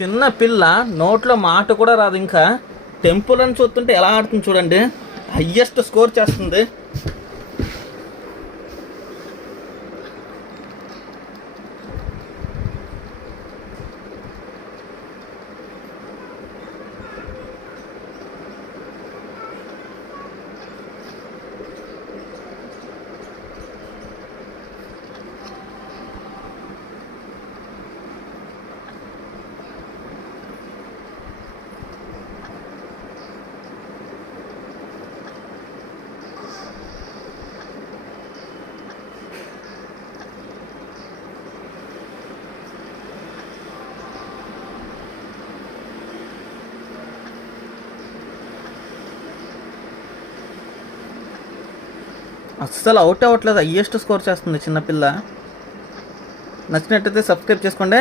చిన్న పిల్ల నోట్లో మాట కూడా రాదు, ఇంకా టెంపుల్ అని చూస్తుంటే ఎలా ఆడుతుంది చూడండి. హయ్యెస్ట్ స్కోర్ చేస్తుంది. అస్సలు అవుట్ అవ్వట్లేదు, హయ్యెస్ట్ స్కోర్ చేస్తుంది చిన్నపిల్ల. నచ్చినట్టయితే సబ్స్క్రైబ్ చేసుకోండి.